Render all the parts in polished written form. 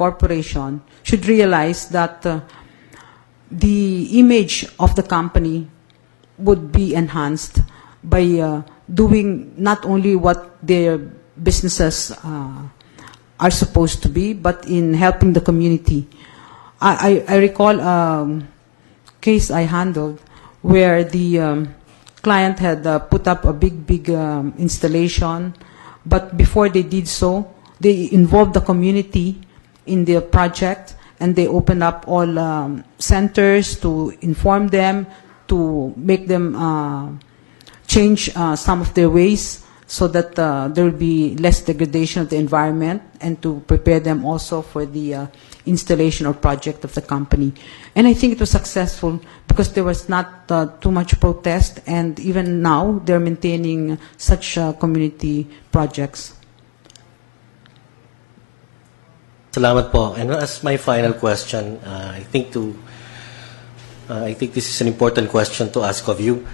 corporation should realize that the image of the company would be enhanced by doing not only what their businesses are supposed to be, but in helping the community. I recall a case I handled where the client had put up a big installation, but before they did so, they involved the community in the project, and they opened up all centers to inform them, to make them change some of their ways so that there will be less degradation of the environment, and to prepare them also for the installation or project of the company. And I think it was successful because there was not too much protest, and even now they're maintaining such community projects. Salamat po. And as my final question, I think this is an important question to ask of you.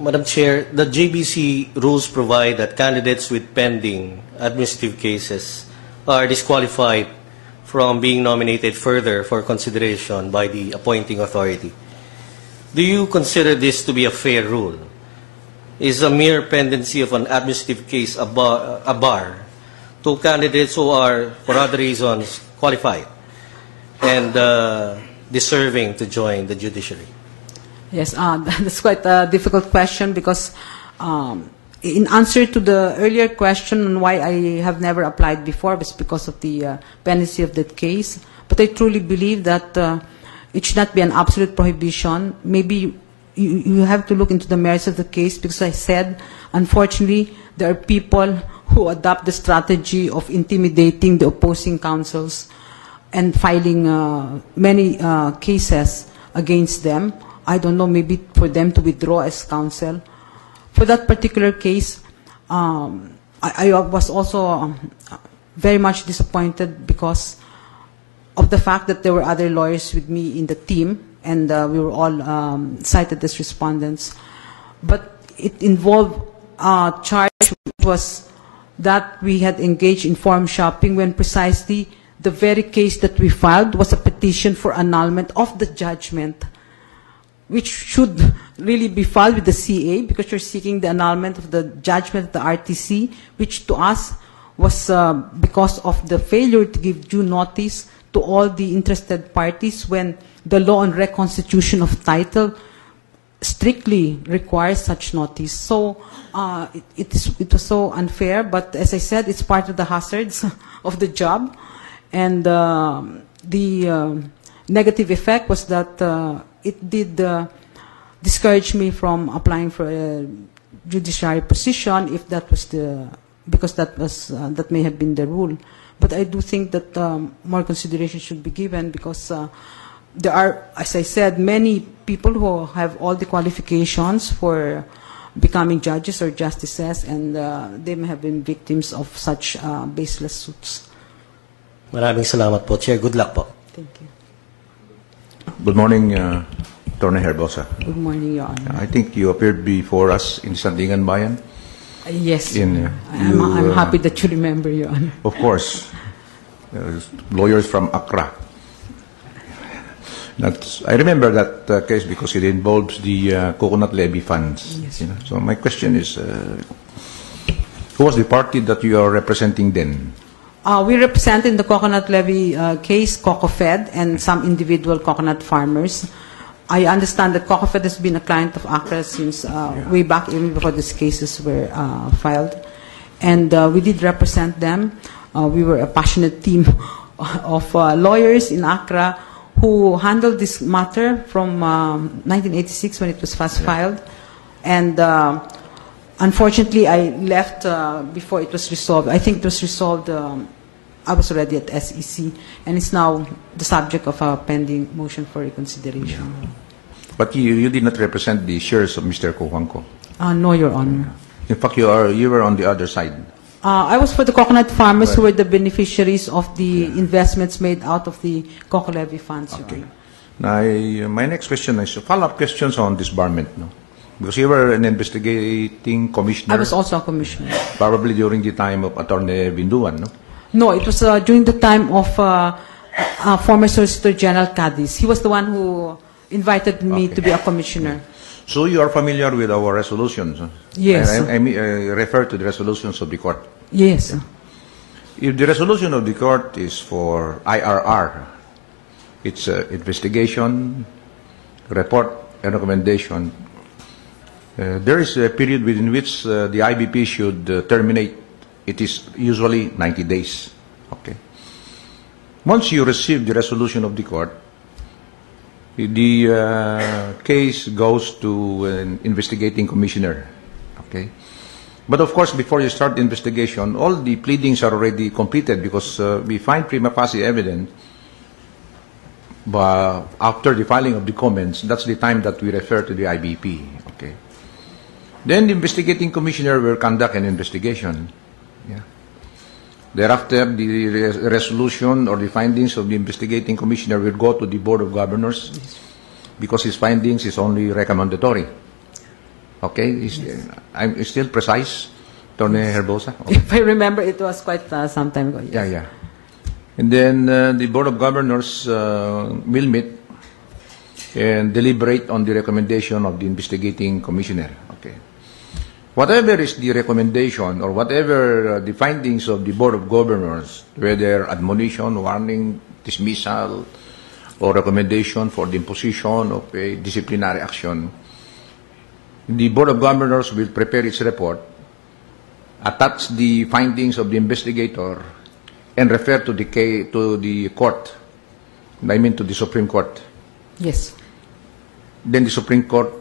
Madam Chair, the JBC rules provide that candidates with pending administrative cases are disqualified from being nominated further for consideration by the appointing authority. Do you consider this to be a fair rule? Is a mere pendency of an administrative case a bar to candidates who are, for other reasons, qualified and deserving to join the judiciary? Yes, that's quite a difficult question because in answer to the earlier question on why I have never applied before was because of the pendency of that case. But I truly believe that it should not be an absolute prohibition. Maybe you have to look into the merits of the case, because I said, unfortunately, there are people who adopt the strategy of intimidating the opposing counsels and filing many cases against them. I don't know, maybe for them to withdraw as counsel. For that particular case, I was also very much disappointed because of the fact that there were other lawyers with me in the team, and we were all cited as respondents. But it involved a charge which was that we had engaged in forum shopping, when precisely the very case that we filed was a petition for annulment of the judgment, which should really be filed with the CA, because you're seeking the annulment of the judgment of the RTC, which to us was because of the failure to give due notice to all the interested parties, when the law on reconstitution of title strictly requires such notice. So it was so unfair, but as I said, it's part of the hazards of the job. And the negative effect was that it did discourage me from applying for a judiciary position, if that was because that may have been the rule. But I do think that more consideration should be given, because there are, as I said, many people who have all the qualifications for becoming judges or justices, and they may have been victims of such baseless suits. Maraming salamat po, Chair. Good luck po. Thank you. Good morning, Attorney Herbosa. Good morning, Your Honor. I think you appeared before us in Sandigan Bayan. Yes, I'm happy that you remember, Your Honor. Of course. Lawyers from Accra. I remember that case because it involves the coconut levy funds. Yes. So my question is, who was the party that you are representing then? We represent in the coconut levy case CocoFed and some individual coconut farmers. I understand that CocoFed has been a client of Accra since way back, even before these cases were filed. And we did represent them. We were a passionate team of lawyers in Accra who handled this matter from 1986 when it was first filed. And unfortunately, I left before it was resolved. I think it was resolved, I was already at SEC, and it's now the subject of a pending motion for reconsideration. Yeah. But you did not represent the shares of Mr. Cojuangco? No, Your Honor. In fact, you were on the other side. I was for the coconut farmers who were the beneficiaries of the investments made out of the Coco Levy funds. Okay. Now, my next question is follow-up questions on disbarment. No? Because you were an investigating commissioner. I was also a commissioner. Probably during the time of Attorney Binduan, no? No, it was during the time of former Solicitor General Cadiz. He was the one who invited me to be a commissioner. So you are familiar with our resolutions? Huh? Yes. I refer to the resolutions of the court. Yes. If the resolution of the court is for IRR, it's investigation, report, and recommendation. There is a period within which the IBP should terminate. It is usually 90 days. Okay. Once you receive the resolution of the court, the case goes to an investigating commissioner. Okay. But of course, before you start the investigation, all the pleadings are already completed because we find prima facie evidence. But after the filing of the comments, that's the time that we refer to the IBP. Okay. Then the investigating commissioner will conduct an investigation. Yeah. Thereafter, the resolution or the findings of the investigating commissioner will go to the Board of Governors because his findings is only recommendatory. Okay? I'm still precise, Attorney Herbosa? Okay. If I remember, it was quite some time ago. Yes. Yeah. And then the Board of Governors will meet and deliberate on the recommendation of the investigating commissioner. Okay. Whatever is the recommendation or whatever the findings of the Board of Governors, whether admonition, warning, dismissal, or recommendation for the imposition of a disciplinary action, the Board of Governors will prepare its report, attach the findings of the investigator, and refer to the court. I mean to the Supreme Court. Yes. Then the Supreme Court,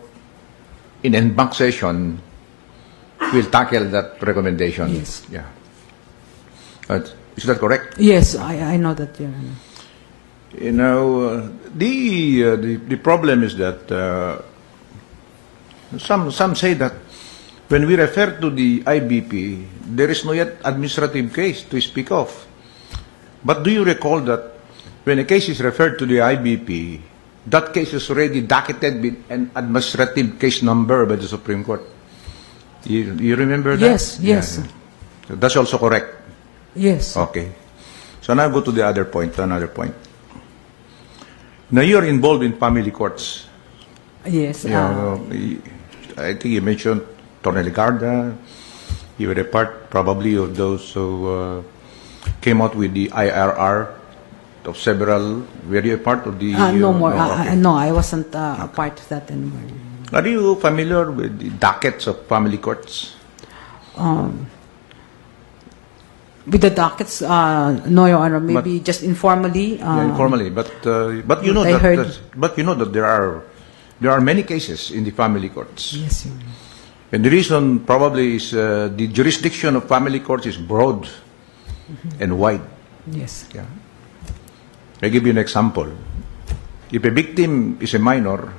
in en banc session, will tackle that recommendation. Yes. Yeah. Is that correct? Yes, I know that. Yeah. You know, the problem is that some say that when we refer to the IBP, there is no yet administrative case to speak of. But do you recall that when a case is referred to the IBP, that case is already docketed with an administrative case number by the Supreme Court? You remember that? Yes, yes. Yeah. So that's also correct? Yes. Okay. So now go to the other point, another point. Now you are involved in family courts. Yes. I think you mentioned Tornel Garda. You were a part probably of those who came out with the IRR of several. Were you a part of the? No more. Okay. No, I wasn't a part of that anymore. Are you familiar with the dockets of family courts? With the dockets, no, Your Honor. Maybe just informally. Yeah, informally, but you know that there are many cases in the family courts. Yes, Your Honor. And the reason probably is the jurisdiction of family courts is broad and wide. Yes. Yeah. I give you an example. If a victim is a minor,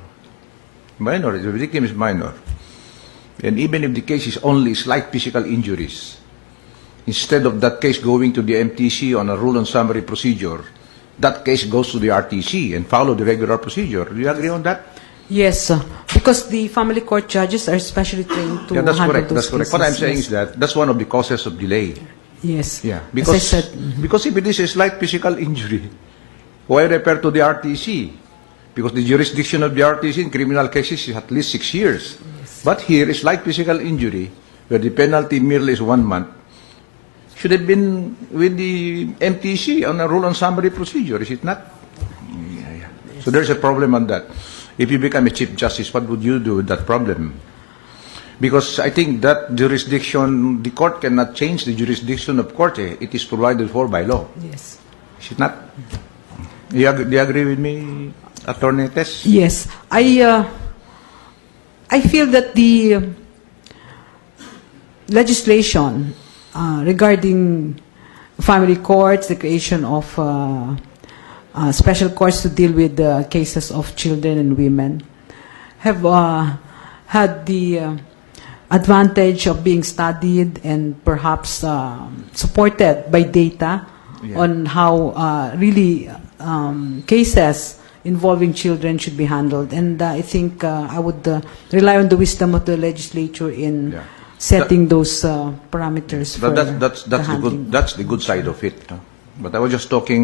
if the victim is minor, and even if the case is only slight physical injuries, instead of that case going to the MTC on a rule and summary procedure, that case goes to the RTC and follow the regular procedure. Do you agree on that? Yes, because the family court judges are specially trained to that's handle correct. those That's correct. cases. What I'm saying is that that's one of the causes of delay. Yes. Yeah, As I said, because if it is a slight physical injury, why refer to the RTC? Because the jurisdiction of the RTC in criminal cases is at least 6 years. Yes. But here, a slight physical injury, where the penalty merely is 1 month, should have been with the MTC on a rule and summary procedure, is it not? Yeah. So there's a problem on that. If you become a Chief Justice, what would you do with that problem? Because I think that jurisdiction, the court cannot change the jurisdiction of court. It is provided for by law. yes. Is it not? Do you agree with me, Attorney Tess? Yes. I feel that the legislation regarding family courts, the creation of special courts to deal with the cases of children and women, have had the advantage of being studied and perhaps supported by data on how really cases involving children should be handled. And I think I would rely on the wisdom of the legislature in setting those parameters for That's the handling. the good side of it. But I was just talking